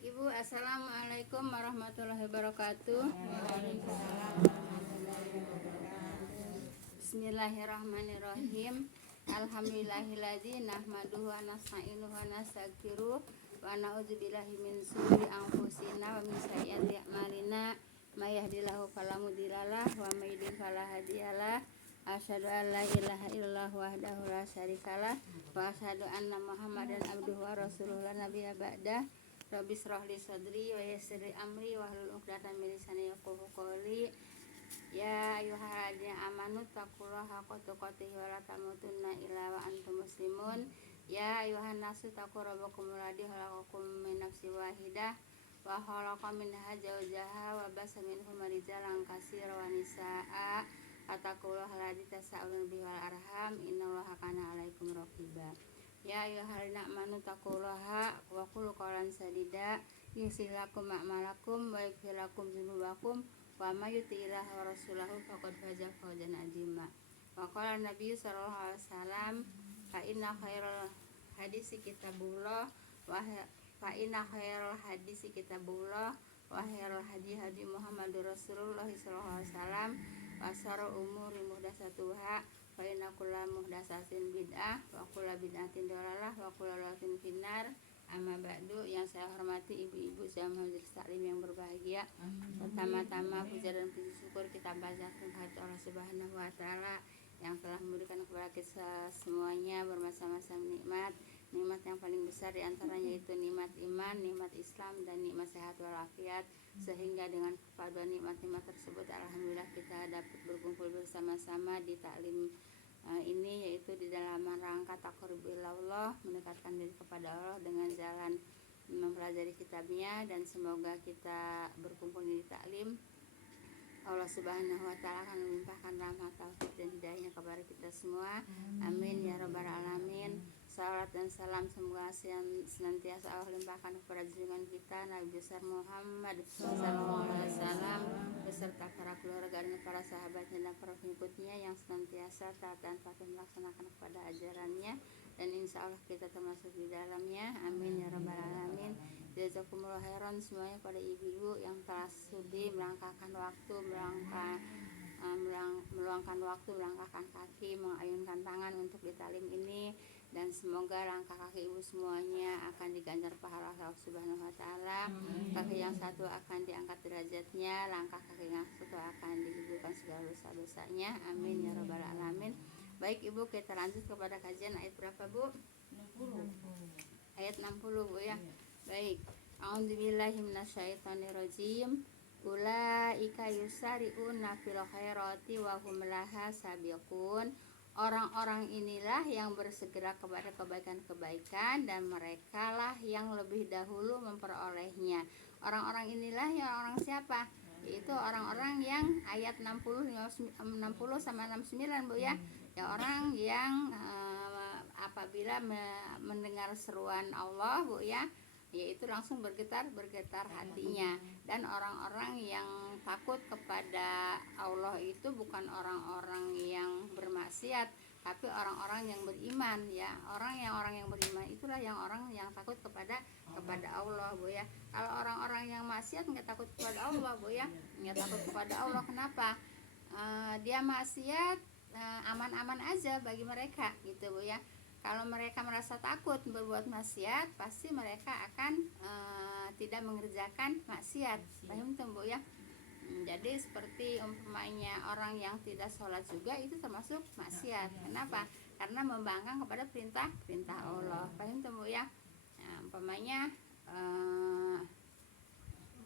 Baik Ibu, Assalamualaikum warahmatullahi wabarakatuh. Bismillahirrahmanirrahim. Alhamdulillahilladzi nahmaduhu wa nasta'inuhu wa nastaghfiruh wa na'udzubillahi min syururi anfusina wa min sayyiati a'malina. May yahdihillahu fala mudhillalah wa may yudhlil fala hadiyalah. Asyhadu an la ilaha illallah wahdahu la syarikalah wa asyhadu anna Muhammadan abduhu wa rasuluhu la nabiyya ba'dah. Rabbi shrah li sadri wa yassir li amri wahlul 'uqdatam min lisani yafqahu qawli. Ya ayyuhalladzina amanu taqullaha haqqa tuqatih wa la tamutunna illa wa antum muslimun. Ya ayyuhan nasu taqu rabbakum alladzi khalaqakum min nafsin wahidah wa khalaqa minha zawjaha wa basa minhuma rijalan katsiran wa nisaa'a. Fattaqullaha alladzi tasaaluna bihi wal arham innallaha kana 'alaikum raqiba. Ya ayyuhalladzina amanu taqullaha wa qulu qawlan sadida yuslih lakum a'malakum wa yaghfir lakum dzunubakum wa may yuti'illaha wa rasulahu faqad faza fawzan 'azima. Wa qala Nabi sallallahu alaihi wasallam fa inna khairal hadisi kitabullah wa khairal hadi hadi Muhammadur Rasulullah sallallahu alaihi wasallam wa syarrul umuri muhdatsatuha fa inna kulla muhdatsatin bid'ah wa kulla bid'atin dhalalah wa kulla dhalalatin finnar. Amma ba'du. Yang saya hormati ibu-ibu saya majelis taklim yang berbahagia. Pertama-tama puja dan puji syukur kita panjatkan kepada Allah Subhanahu wa taala yang telah memberikan kepada kita semuanya bermacam-macam nikmat. Nikmat yang paling besar diantaranya itu nikmat iman, nikmat Islam, dan nikmat sehat walafiat. Sehingga dengan kepada nikmat-nikmat tersebut alhamdulillah kita dapat berkumpul bersama-sama di taklim ini, yaitu di dalam rangka taqarrub ilallah, mendekatkan diri kepada Allah dengan jalan mempelajari kitabnya. Dan semoga kita berkumpul di taklim Allah Subhanahu wa taala akan melimpahkan rahmat, taufik dan hidayahnya kepada kita semua. Amin ya rabbal alamin. Salawat dan salam semoga senantiasa Allah limpahkan kepada junjungan kita Nabi besar Muhammad sallallahu alaihi wasallam beserta para keluarga dan para sahabatnya dan para pengikutnya yang senantiasa taat dan patuh melaksanakan kepada ajarannya, dan insya Allah kita termasuk di dalamnya. Amin ya rabbal alamin. Jazakumullah khairan semuanya pada ibu-ibu yang telah sudi melangkahkan waktu, meluangkan waktu, melangkahkan kaki, mengayunkan tangan untuk di taklim ini. Dan semoga langkah kaki ibu semuanya akan diganjar pahala Allah Subhanahu wa taala. Kaki yang satu akan diangkat derajatnya, langkah kaki yang satu akan digugurkan segala dosa-dosanya. Amin ya rabbal alamin. Baik ibu, kita lanjut kepada kajian ayat berapa bu? 60. Ayat 60 bu ya. Baik. A'udzubillahi minasyaitonirrajim. Ulaika yusari'una fil khairati wa hum laha sabiqun. Orang-orang inilah yang bersegera kepada kebaikan-kebaikan dan merekalah yang lebih dahulu memperolehnya. Orang-orang inilah yang orang siapa? Yaitu orang-orang yang ayat 60 sama 69 bu ya. Ya orang yang apabila mendengar seruan Allah bu ya, yaitu langsung bergetar hatinya. Dan orang-orang yang takut kepada Allah itu bukan orang-orang yang bermaksiat, tapi orang-orang yang beriman ya. Orang yang beriman itulah yang orang yang takut kepada Allah bu ya. Kalau orang-orang yang maksiat nggak takut kepada Allah bu ya, nggak takut kepada Allah. Kenapa? Dia maksiat aman-aman aja bagi mereka gitu bu ya. Kalau mereka merasa takut berbuat maksiat, pasti mereka akan tidak mengerjakan maksiat. Paham tuh bu ya? Jadi seperti umpamanya orang yang tidak sholat juga itu termasuk maksiat. Kenapa? Karena membangkang kepada perintah Allah. Paham tuh bu ya? Nah, umpamanya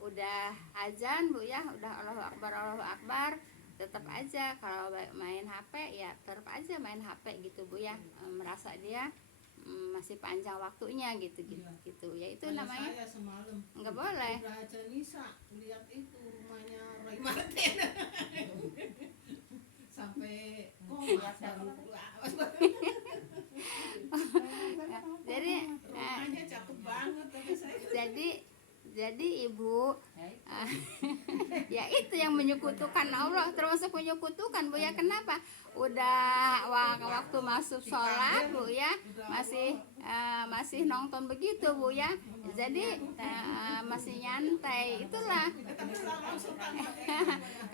udah azan bu ya, udah Allahu Akbar, tetap aja kalau main HP ya tetap aja main HP gitu bu ya. Merasa dia masih panjang waktunya gitu ya. Itu kayak namanya saya semalam nggak boleh udah aja Nisa lihat itu rumahnya Roy Martin sampai jadi rumahnya cakep banget. Jadi ibu Ya itu yang menyekutukan Allah, termasuk menyekutukan Bu ya. Kenapa? Udah waktu masuk sholat Bu ya, masih nonton begitu Bu ya. Jadi masih nyantai. Itulah.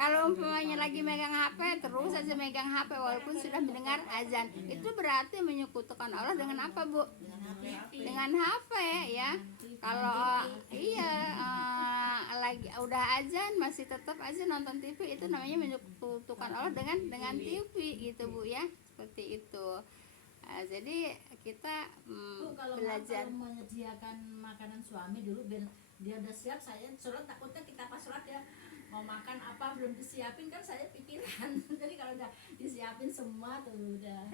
Kalau umpamanya lagi megang HP, terus aja megang HP walaupun sudah mendengar azan, itu berarti menyekutukan Allah dengan apa Bu? Dengan HP ya. Kalau lagi udah azan masih tetap aja nonton TV, itu namanya menyekutukan Allah dengan TV gitu Bu ya, seperti itu. Jadi kita kalau belajar menyediakan makanan suami dulu biar dia udah siap, saya sholat takutnya kita pas sholat ya mau makan apa belum disiapin, kan saya pikiran. Jadi kalau udah disiapin semua tuh udah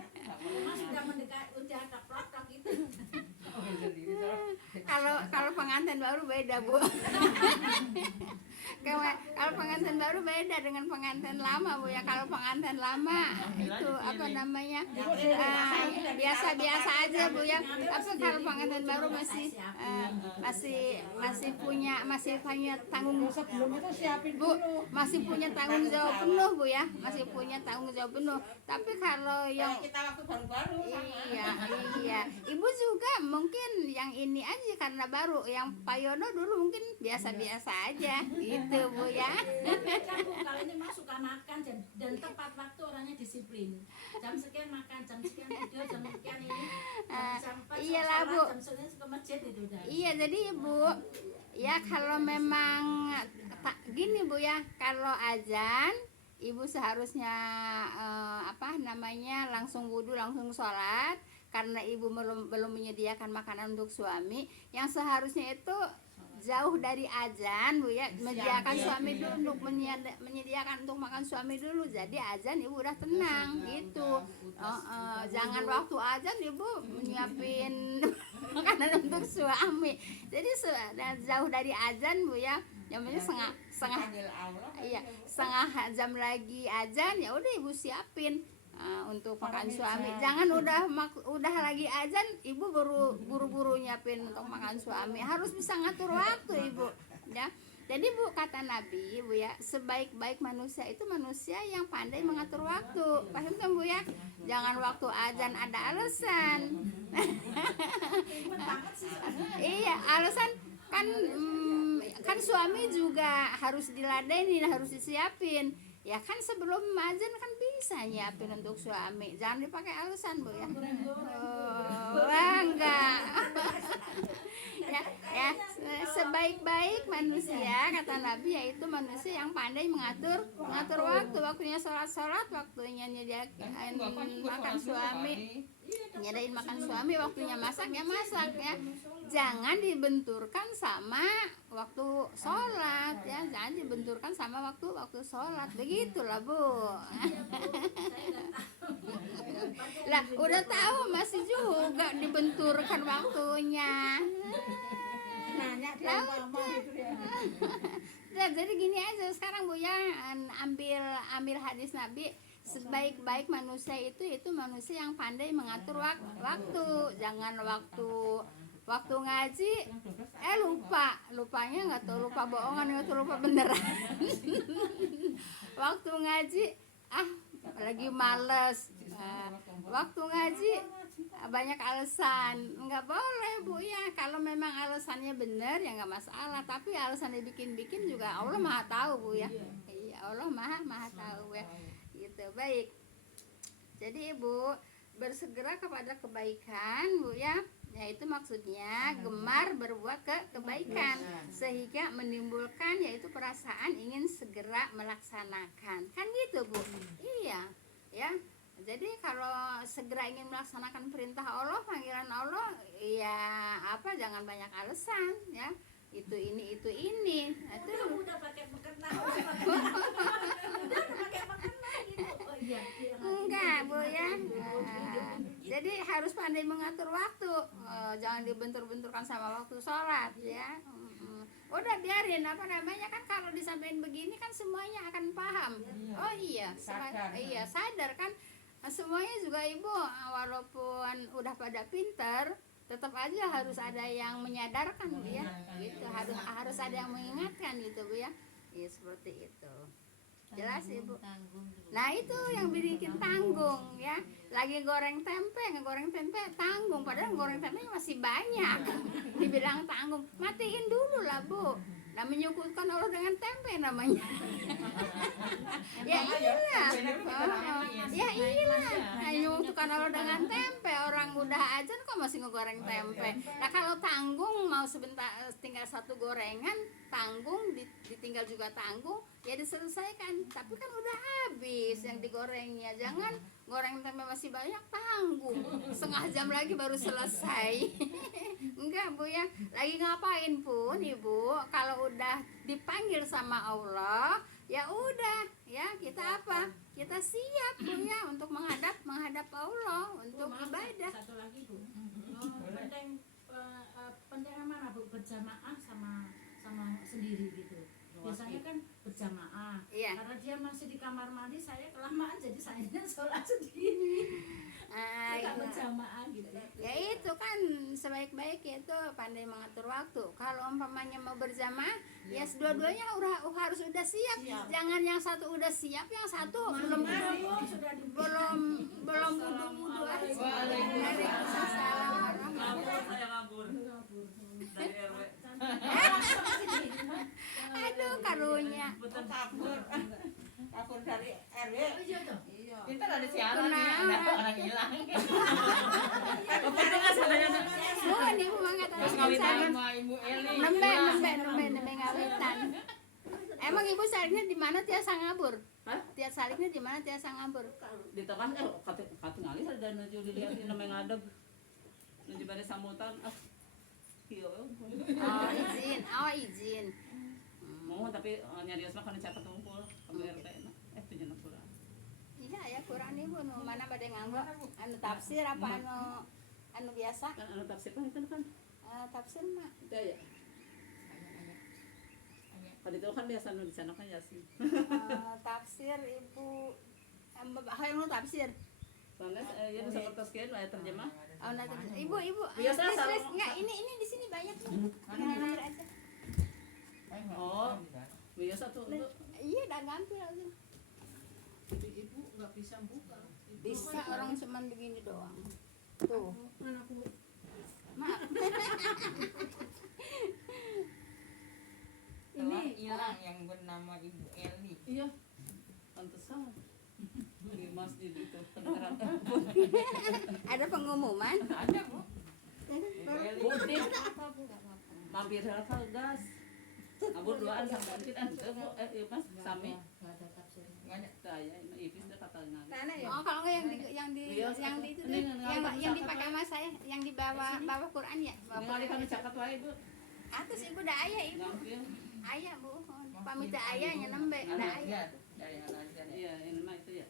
mas udah mendekat, udah kaplak gitu. Kalau pengantin baru beda Bu. Kalau pengantin baru beda dengan pengantin lama Bu ya. Kalau pengantin lama itu apa namanya, biasa-biasa aja Bu ya. Tapi kalau pengantin baru masih punya tanggung Bu, masih punya tanggung jawab penuh Bu ya, masih punya tanggung jawab penuh. Tapi kalau yang kita waktu baru-baru sama. Iya, Ibu juga mungkin yang ini aja karena baru, yang Pak Yono dulu mungkin biasa-biasa aja gitu Bu ya. Kalau ini mah suka makan dan tepat waktu, orangnya disiplin. Jam sekian makan, jam sekian tidur, jam sekian ini. Sampai Iyalah Bu. Jam sekian ke masjid itu udah. Iya, jadi Ibu ya kalau memang gini Bu ya, kalau azan Ibu seharusnya langsung wudhu, langsung sholat, karena Ibu belum menyediakan makanan untuk suami. Yang seharusnya itu jauh dari azan Bu ya, menyediakan suami dulu, menyediakan untuk makan suami dulu. Jadi azan Ibu udah tenang gitu. Jangan waktu azan Ibu menyiapin makanan untuk suami. Jadi jauh dari azan Bu ya. Namanya setengah jam lagi azan, ya udah Ibu siapin untuk makan suami. Jangan udah lagi azan Ibu buru-buru nyiapin untuk makan suami. Harus bisa ngatur waktu Ibu ya. Jadi Bu, kata Nabi Bu ya, sebaik-baik manusia itu manusia yang pandai mengatur waktu. Paham kan Bu ya? Jangan waktu azan ada alasan. Iya, alasan kan suami juga harus diladenin, harus disiapin. Ya kan sebelum azan kan bisa nyiapin untuk suami. Jangan dipakai alasan Bu ya. Enggak. ya sebaik-baik manusia kata Nabi yaitu manusia yang pandai mengatur waktu. Waktunya sholat, waktunya nyediain makan suami, nyediain makan suami, waktunya masak ya masak ya. Jangan dibenturkan sama waktu sholat ya, jangan dibenturkan sama waktu sholat. Begitulah Bu. Lah udah tahu masih juga dibenturkan waktunya. Nah, jadi gini aja sekarang Bu ya, ambil hadis Nabi, sebaik-baik manusia itu manusia yang pandai mengatur waktu. Jangan waktu ngaji lupanya nggak tahu, lupa bohongan nggak tahu, lupa beneran. Waktu ngaji lagi males, waktu ngaji banyak alasan. Nggak boleh Bu ya. Kalau memang alasannya benar ya nggak masalah, tapi alasan dibikin-bikin juga Allah Maha tahu Bu ya. Iya, Allah Maha tahu ya. Gitu. Baik, jadi Ibu bersegera kepada kebaikan Bu ya, yaitu maksudnya gemar berbuat kebaikan sehingga menimbulkan yaitu perasaan ingin segera melaksanakan, kan gitu Bu. Iya ya. Jadi kalau segera ingin melaksanakan perintah Allah, panggilan Allah, ya jangan banyak alasan ya. Itu ini. Udah pakai mukena. Udah pakai mukena gitu. Oh iya. Enggak Bu ya. Jadi harus pandai mengatur waktu. Jangan dibentur-benturkan sama waktu sholat ya. Udah biarin kan kalau disampaikan begini kan semuanya akan paham. Oh iya, sadar kan. Semuanya juga Ibu walaupun udah pada pinter, tetap aja harus ada yang menyadarkan Bu ya. Gitu, harus ada yang mengingatkan gitu Bu ya. Ya seperti itu. Jelas Ibu. Tanggung. Nah itu yang bikin tanggung ya. Lagi ngegoreng tempe tanggung. Padahal goreng tempe masih banyak. Dibilang tanggung, matiin dulu lah Bu. Nah menyuguhkan Allah dengan tempe namanya. Ya iyalah. Ya iyalah. Nah menyuguhkan Allah dengan tempe. Orang udah ajan kok masih ngegoreng tempe. Nah kalau tanggung mau sebentar tinggal satu gorengan, tanggung ditinggal juga tanggung, ya diselesaikan. Tapi kan udah habis yang digorengnya. Jangan goreng tempe masih banyak, tanggung setengah jam lagi baru selesai. Enggak Bu ya, lagi ngapain pun Ibu, kalau udah dipanggil sama Allah, ya udah ya kita apa, kita siap Bu ya untuk menghadap Allah untuk ibadah. Satu lagi Bu, penting mana Bu, berjamaah sama sendiri gitu. Biasanya kan berjamaah. Iya. Karena dia masih di kamar mandi, saya kelamaan jadi saya sholat sendiri. Kita berjamaah gitu. Ya itu kan sebaik-baik itu pandai mengatur waktu. Kalau umpamanya mau berjamaah, ya dua-duanya harus udah siap. Jangan yang satu udah siap, yang satu belum wudu aja. Waalaikumsalam. Saya ngabur dari RW. Aduh karunya. Kabur dari RW. Iya toh. Itu ada siaran ya, ada orang hilang. Betul kan sadanya Bukan Ibu mengatakan Terus ngawitan sama Ibu Eli. nembe ngawitan. Emang Ibu saliknya di mana tiasa ngabur? Hah? Tiap saliknya di mana tiasa ngabur? di tekan kata ngali ada nuju dilihatin namanya ngadeg. Nuju bade sambutan kieu. Izin. Mau tapi nyarios mah kana catat ngumpul ka RT na. Teu jeneng kurang. Iya ya kurang Ibu nu mana bade nganggo anu tafsir apa anu biasa? Kan anu tafsir kan. Tafsir mah Itu ya. Kalau itu kan biasa nu disana kan Yasin. tafsir Ibu hayang nu tafsir. Soalnya ya bisa kertas kieu aya terjemah. Oh, nah, Ibu, Biasa please, sama- enggak ini di sini banyak nih. Tinggal nomor aja. Oh. Biasa tuh. Iya, udah ngambil langsung. Jadi ibu nggak bisa buka. Bisa orang cuman begini doang. Tuh. Maaf. Ini hilang yang bernama Ibu Eli. Iya. Pantesan. Di masjid itu pengeran. Ada pengumuman? Ada Bu. Ibu Eli. Bukti. Mampir ke gas. Abur duaan sama kita iya Mas sami. Enggak ada tafsir. Nggak ada. Saya ipis dah kata ngali. Oh, kalau enggak Iya, yang di itu ini deh, nggak yang ada dipakai sama saya, yang di bawah Quran ya. Ngali kan cakat wae Bu. Atas Ibu dah ayah Ibu. Ngambil. Ayah Bu. Pamit ayahnya nembe dah ayah. Dari Al-Azhar. Iya, ini mah itu ya.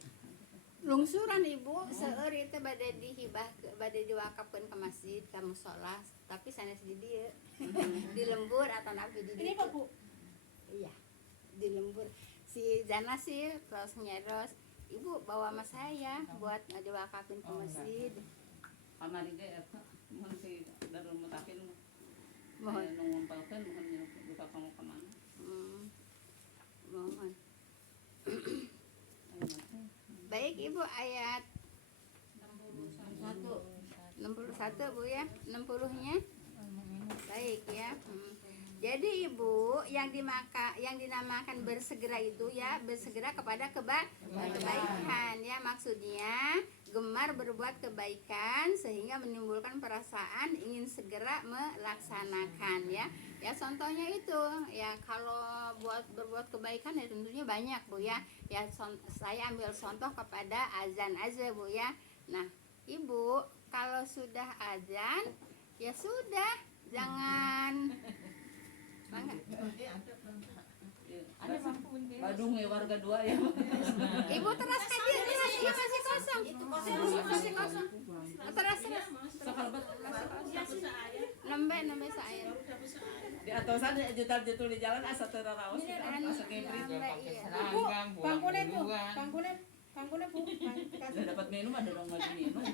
Lungsuran Ibu seueur itu bade dihibah bade diwakafkeun ke masjid ka mushola tapi sanes di dieu di lembur atau nabi di Ini dieu. apa Bu? Iya di lembur si Jana sih terus nyeros Ibu bawa sama saya buat diwakafin ke masjid. Kamari ge eta mun si darul mutakin Mohon nu ngumpulkeun mun buka kamu ka mana. mohon baik Ibu ayat 61 Bu ya 60-nya baik ya. Jadi Ibu yang dinamakan bersegera itu ya bersegera kepada kebaikan ya, maksudnya gemar berbuat kebaikan sehingga menimbulkan perasaan ingin segera melaksanakan ya. Ya contohnya itu ya kalau berbuat kebaikan ya tentunya banyak Bu ya. Ya saya ambil contoh kepada azan aja Bu ya. Nah Ibu kalau sudah azan ya sudah jangan bangga. Ada lampu bendera. Badung ya warga dua ya. Ibu teras hadir teras iya masih kosong. Masih kosong. Teras Sakalbat nembe saya. di atasan jutal-jutul di jalan asa teu raraos kita asa kebrit. Iya. Seragam, Bangkunya Bu, bulan. bangkunya Bu. Udah dapat minum ada dong enggak diminum.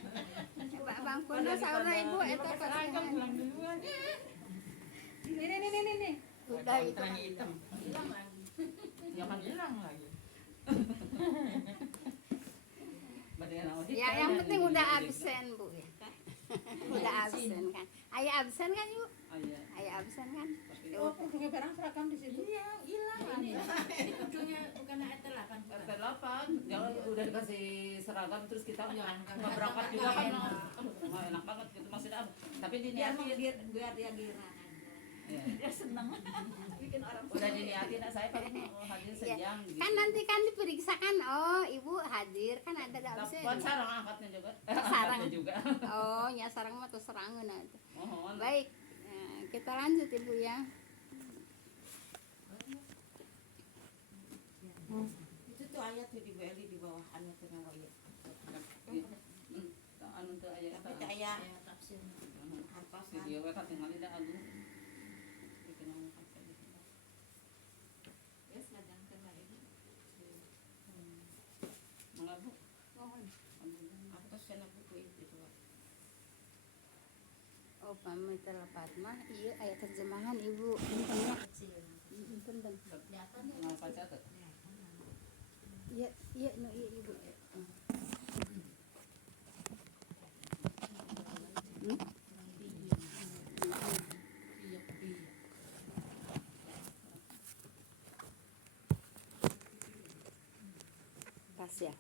Bangkuna saudara Ibu eta Seragam pasihan. pulang duluan. Ini. Udah itu. Terang hitam. Hilang lagi. Ya kan hilang lagi. badai audit. Ya kan, yang penting di- udah di- absen Bu ya kan. Udah absen kan. Ayah absen kan Ibu? Ah, iya. Ayah absen kan? Tapi Ya Oh, udah. punya barang seragam di situ. Iya, hilang ini. Ini kudunya bukan RT 8. RT 8 jangan udah dikasih seragam terus kita Iya, nggak berangkat juga kan nggak enak banget gitu maksudnya tapi diniatin biar dia gira aja. ya. Dia seneng bikin orang Udah diniatin saya paling mau hadir Iya. sejam gitu. Kan nanti kan diperiksa kan, oh Ibu hadir kan ada gak absen. Buat sarang angkatnya juga. Sarang. Angkatnya juga. Oh ya sarang mah tuh serangan itu. Mohon. Baik, kita lanjut Ibu ya. Itu tuh ayat tuh di BLI di bawahannya tuh yang ya. Anu teu aya Tapi teh aya ya tafsir. hartos si kan. dia we kan tinggal di anu. Bikin angkat kayak gitu. Ya sedangkan lagi. Mangga Bu. Mohon. Hartos cenah buku itu tuh. Oh pamit lepat mah iya aya terjemahan Ibu. Punten Kecil. punten. Kelihatan ya. Ngapa catat? Iya iya no iya Ibu. Pas ya.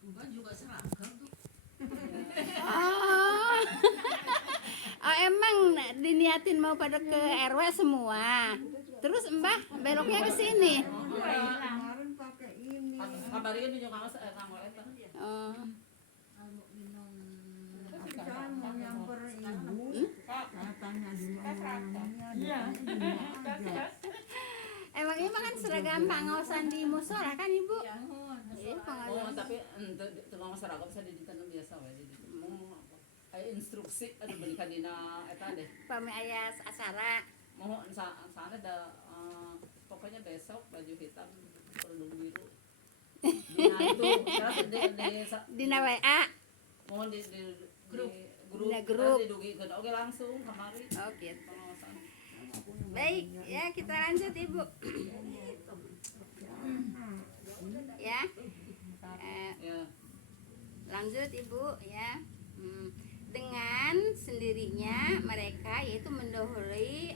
Enggak juga seragam tuh. Oh. Oh emang diniatin mau pada ke RW semua. Terus Mbah beloknya ke sini. Kemarin pakai ini. Kabarin juga kang eta. Oh. Kalau minum Saya mau nyamper ibu. Saya tanya dulu namanya. Iya. Emang ini kan seragam pengawasan di musola kan Ibu? ya Iya, Oh, pengawasan. tapi tukang seragam saya diditanam biasa we jadi mau aya instruksi anu balikan dina eta deh. Pami aya acara Mau sana ada pokoknya besok baju hitam kerudung biru. Dina itu terus dina WA. mohon di grup Dina grup. didugikeun oge langsung kamari Oh gitu. pengawasan. Baik, ya kita lanjut Ibu. Ya. Ya. Lanjut Ibu ya. Dengan sendirinya mereka yaitu mendahului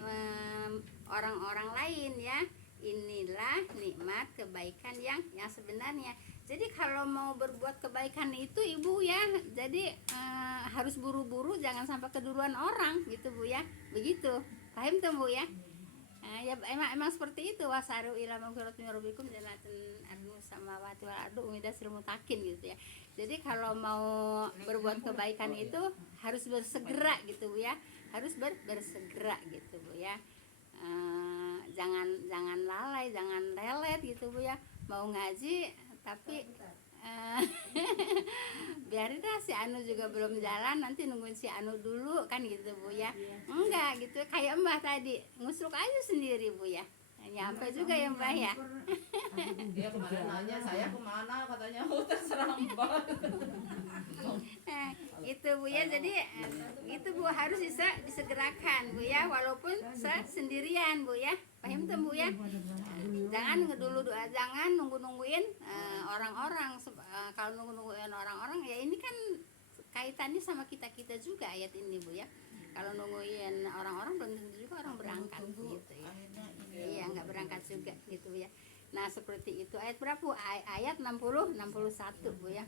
orang-orang lain ya. Inilah nikmat kebaikan yang sebenarnya. Jadi kalau mau berbuat kebaikan itu Ibu ya, jadi harus buru-buru jangan sampai keduluan orang gitu Bu ya. Begitu. Paham tuh Bu ya? Ya emang seperti itu wasaru ila magfiratin rabbikum jannatin anu samawati wal ardu umidasil mutakin gitu ya. Jadi kalau mau berbuat kebaikan itu harus bersegera gitu Bu ya. Harus bersegera gitu Bu ya. Jangan lalai, jangan lelet gitu Bu ya. Mau ngaji tapi biarin dah si Anu juga belum jalan, nanti nungguin si Anu dulu kan gitu Bu ya. Enggak gitu kayak Mbah tadi ngusluk aja sendiri Bu ya. Nyampe juga ya Mbah ya. Dia kemarin nanya saya kemana katanya terserah Mbak. Itu Bu ya, jadi itu Bu harus bisa disegerakan Bu ya, walaupun sendirian Bu ya. Paham tuh Bu ya. Jangan jangan nungguin orang-orang. Kalau nungguin orang-orang ya ini kan kaitannya sama kita juga ayat ini Bu ya. Kalau nungguin orang-orang belum tentu juga orang berangkat gitu ya. Iya nggak berangkat juga gitu ya. Nah seperti itu ayat berapa Bu? Ayat 60 61 Bu ya.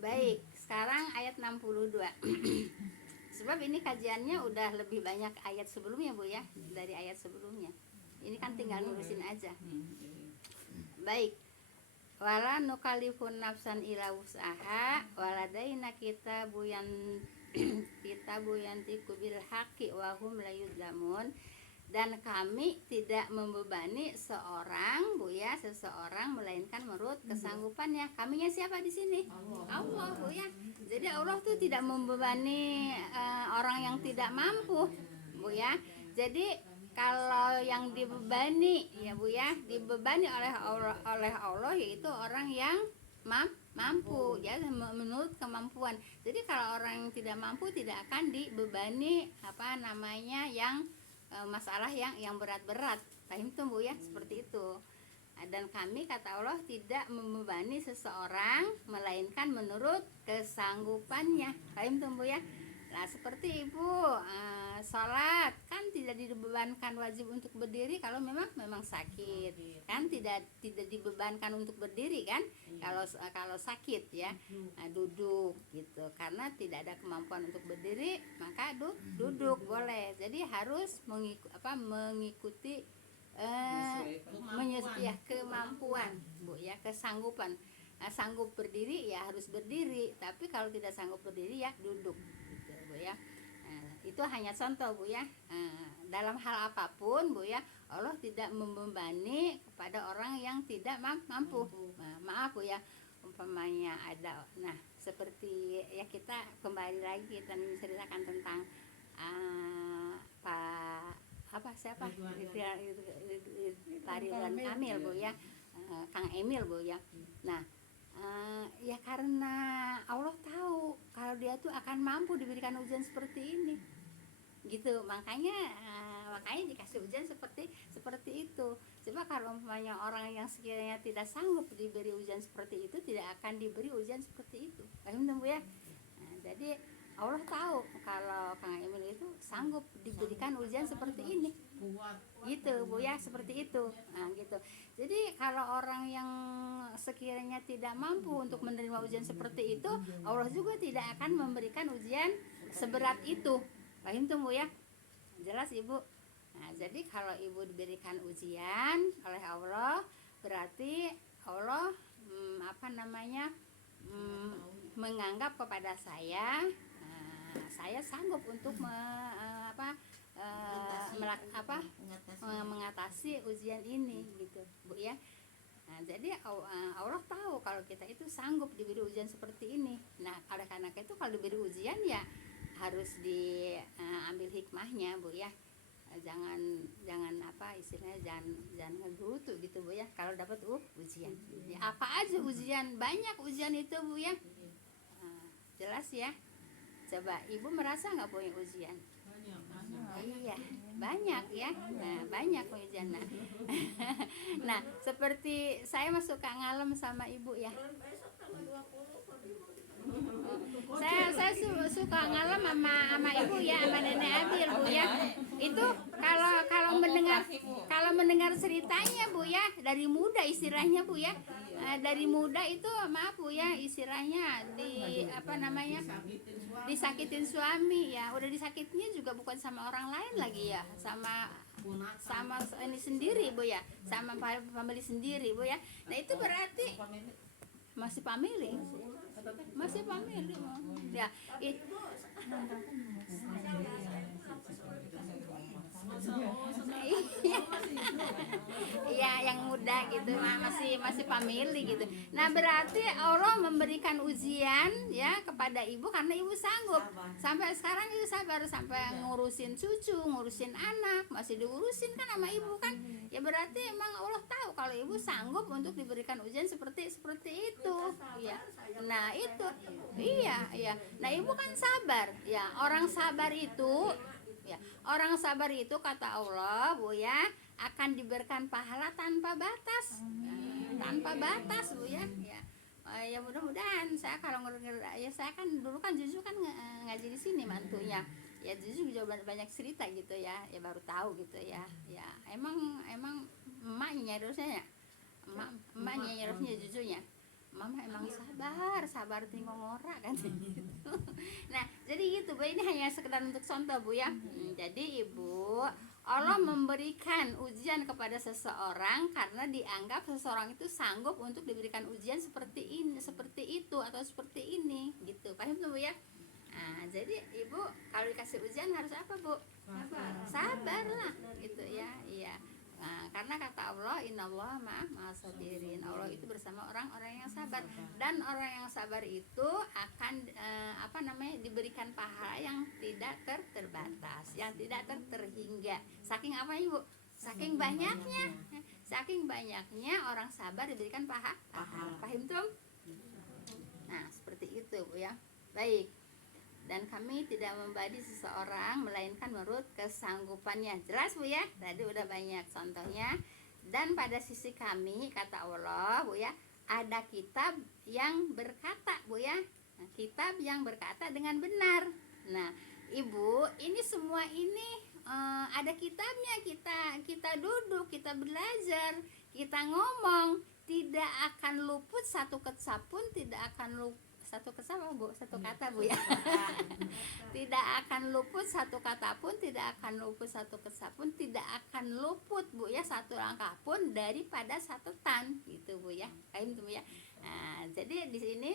Baik, sekarang ayat 62. Sebab ini kajiannya udah lebih banyak ayat sebelumnya Bu ya, dari ayat sebelumnya. Ini kan tinggal nurusin aja. Baik. Wala nukalifun nafsan ila wus'aha waladaina kitabu yantiqu bil haqqi wa hum la yuzlamun. Dan kami tidak membebani seseorang melainkan menurut kesanggupannya. Kaminya siapa di sini? Allah Bu ya. Jadi Allah tuh tidak membebani orang yang tidak mampu Bu ya. Jadi kalau yang dibebani ya Bu ya, dibebani oleh Allah yaitu orang yang mampu ya menurut kemampuan. Jadi kalau orang yang tidak mampu tidak akan dibebani yang masalah yang berat-berat. Paham tuh Bu ya, seperti itu. Dan kami kata Allah tidak membebani seseorang melainkan menurut kesanggupannya. Paham tuh Bu ya. Nah seperti Ibu sholat kan tidak dibebankan wajib untuk berdiri kalau memang sakit kan, tidak dibebankan untuk berdiri kan, kalau sakit ya. Duduk gitu, karena tidak ada kemampuan untuk berdiri maka duduk boleh. Jadi harus mengikuti kemampuan Bu ya, kesanggupan. Sanggup berdiri ya harus berdiri, tapi kalau tidak sanggup berdiri ya duduk gitu Bu ya. Itu hanya contoh Bu ya. Dalam hal apapun Bu ya, Allah tidak membebani kepada orang yang tidak mampu. Maaf Bu ya, umpamanya ada, nah seperti ya kita kembali lagi kita menceritakan tentang siapa Pak Ridwan Kamil Bu ya, Kang Emil Bu ya. Nah ya karena Allah tahu kalau dia tuh akan mampu diberikan ujian seperti ini gitu, makanya dikasih ujian seperti itu. Coba kalau umpamanya orang yang sekiranya tidak sanggup diberi ujian seperti itu, tidak akan diberi ujian seperti itu. Paham Bu ya? Jadi Allah tahu kalau Kang Emil itu sanggup diberikan ujian seperti ini gitu Bu ya, seperti itu. Nah gitu. Jadi kalau orang yang sekiranya tidak mampu untuk menerima ujian seperti itu, Allah juga tidak akan memberikan ujian seberat itu. Paham tuh Bu ya? Jelas Ibu? Nah jadi kalau Ibu diberikan ujian oleh Allah, berarti Allah menganggap kepada saya sanggup untuk mengatasi ujian ini gitu Bu ya. Nah, jadi Allah tahu kalau kita itu sanggup diberi ujian seperti ini. Nah, oleh karena itu kalau diberi ujian ya harus diambil hikmahnya Bu ya. Jangan istilahnya jangan ngerutu gitu Bu ya. Kalau dapat ujian. Ya, apa aja ujian, banyak ujian itu Bu ya. Jelas ya. Coba Ibu merasa nggak punya ujian? Iya, banyak ya. Nah, banyak ujian. Nah, seperti saya suka ngalem sama Ibu ya. Saya suka ngalem sama Ibu ya, sama Nenek Abil Bu ya. Itu kalau mendengar ceritanya Bu ya, dari muda istilahnya Bu ya. Dari muda itu maaf Bu ya, istilahnya disakitin suami ya. Udah disakitnya juga bukan sama orang lain lagi ya, sama ini sendiri Bu ya, sama family sendiri Bu ya. Nah itu berarti masih family ya. Iya, yang muda gitu masih family gitu. Nah berarti Allah memberikan ujian ya kepada Ibu karena Ibu sanggup. Sampai sekarang Ibu sabar, sampai ngurusin cucu, ngurusin anak, masih diurusin kan sama Ibu kan. Ya berarti emang Allah tahu kalau Ibu sanggup untuk diberikan ujian seperti itu ya. Nah itu iya. Nah Ibu kan sabar ya. Orang sabar itu kata Allah Bu ya, akan diberikan pahala tanpa batas. Tanpa batas Bu ya. Ya mudah-mudahan saya kalau ya saya kan dulu kan Juju kan ngaji di sini mantunya. Ya Juju juga banyak cerita gitu ya. Ya baru tahu gitu ya. Ya emang emaknya harusnya ya. Emaknya harusnya Jujunya. Mama emang sabar tinggal ngorak kan gitu. Nah jadi gitu Bu, ini hanya sekedar untuk contoh Bu ya. Jadi Ibu, Allah memberikan ujian kepada seseorang karena dianggap seseorang itu sanggup untuk diberikan ujian seperti itu atau seperti ini gitu. Paham tuh Bu ya? Nah jadi Ibu kalau dikasih ujian harus apa Bu? Sabar lah gitu ya. Iya. Nah, karena kata Allah, innallaha ma'as sabirin. Allah itu bersama orang-orang yang sabar, dan orang yang sabar itu akan diberikan pahala yang tidak terbatas, yang tidak terhingga. Saking apa Ibu? Saking banyaknya orang sabar diberikan pahala. Paham tuh? Nah, seperti itu Bu ya. Baik. dan kami tidak membadi seseorang melainkan menurut kesanggupannya. Jelas Bu ya? Tadi udah banyak contohnya. Dan pada sisi kami, kata Allah Bu ya, ada kitab yang berkata Bu ya, nah, kitab yang berkata dengan benar. Nah Ibu, ini semua ini ada kitabnya. Kita duduk, kita belajar, kita ngomong, tidak akan luput satu kata pun, tidak akan luput satu kata Bu, satu kata Bu ya. Tidak akan luput satu kata pun, tidak akan luput satu kata pun, tidak akan luput Bu ya satu langkah pun daripada catatan gitu Bu ya. Paham tuh Bu ya. Nah, jadi di sini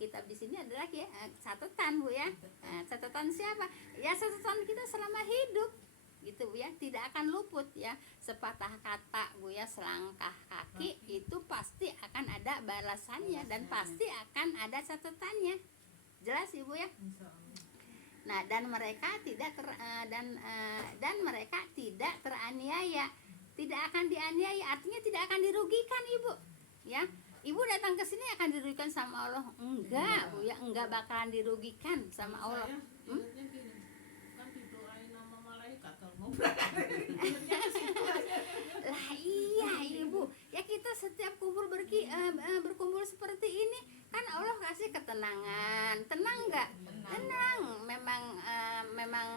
kitab di sini adalah ya catatan Bu ya. Nah, catatan siapa? Ya catatan kita selama hidup gitu Bu ya, tidak akan luput ya. Sepatah kata Bu ya, selangkah kaki itu pasti akan ada balasannya dan pasti akan ada catatannya. Jelas Ibu ya? Nah, dan mereka tidak dan mereka tidak teraniaya. Tidak akan dianiaya, artinya tidak akan dirugikan Ibu. Ya. Ibu datang ke sini akan dirugikan sama Allah? Enggak, Bu ya, enggak bakalan dirugikan sama Allah. Ingatnya gini, kan didoain sama malaikat kalau Lah iya Ibu, ya kita setiap berkumpul seperti ini kan Allah kasih ketenangan. Tenang enggak? Tenang. Memang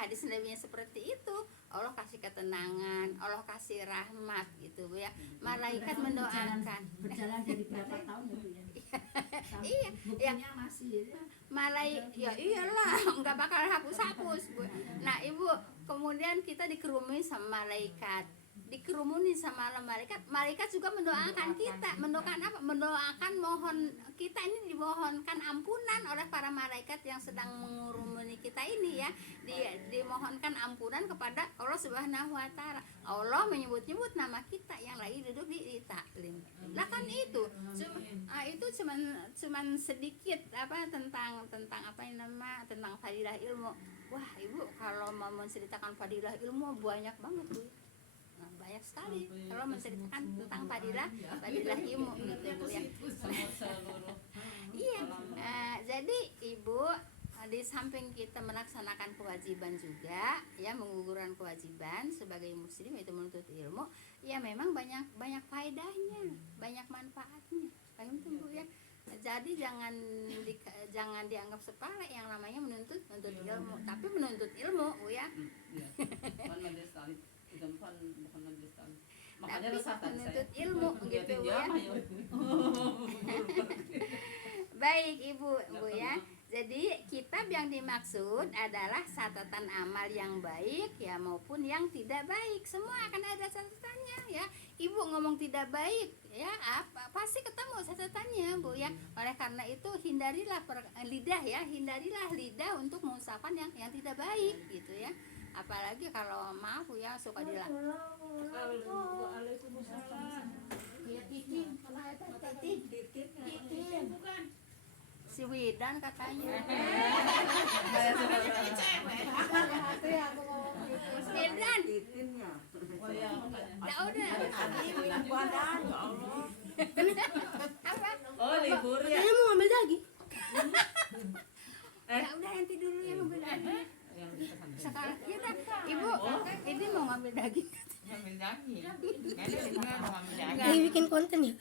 hadis Nabi-nya seperti itu. Allah kasih ketenangan, Allah kasih rahmat gitu Bu ya. Malaikat mendoakan. Berjalan dari berapa tahun ya Bu ya? Iya, Buktinya masih ya iyalah, nggak bakal hapus-hapus Bu. Nah Ibu, kemudian kita dikerumuni sama malaikat, dikerumuni sama malaikat juga mendoakan kita. Mendoakan apa? Mendoakan, mohon kita ini dimohonkan ampunan oleh para malaikat yang sedang mengurumuni kita ini ya. Dimohonkan ampunan kepada Allah Subhanahu wa taala. Allah menyebut-nyebut nama kita yang lagi duduk di taklim. Lah kan itu cuman sedikit apa tentang apa yang nama tentang fadilah ilmu. Wah Ibu, kalau mau menceritakan fadilah ilmu banyak banget Bu. Nah, banyak sekali kalau menceritakan tentang fadilah ilmu gitu ya. Iya, jadi Ibu, di samping kita melaksanakan kewajiban juga ya, menggugurkan kewajiban sebagai muslim yaitu menuntut ilmu, ya memang banyak faedahnya, banyak manfaatnya. Paham tuh Bu ya. Jadi jangan dianggap sepele yang namanya menuntut ilmu, tapi menuntut ilmu Bu ya. Bukan majelis taklim, itu bukan majelis taklim. Makanya Tapi resah tadi menuntut saya. ilmu gitu Bu ya. Baik Ibu Bu ya. Jadi kitab yang dimaksud adalah catatan amal yang baik ya maupun yang tidak baik. Semua akan ada catatannya ya. Ibu ngomong tidak baik ya, pasti ketemu catatannya Bu ya. Oleh karena itu hindarilah lidah untuk mengucapkan yang tidak baik gitu ya. Apalagi kalau maaf Bu ya suka Waalaikumsalam. Ya titin, titin bukan. si Widan katanya. Widan. Oh iya, makanya. Ya udah. Apa? Oh libur ya. Ini mau ambil daging. Ya udah nanti dulu ya ngambil daging. Yang kita sampai. Sekarang ya udah. Ibu, ini mau ngambil daging. Ngambil daging. Nenek juga mau ngambil daging. Lagi bikin konten ya.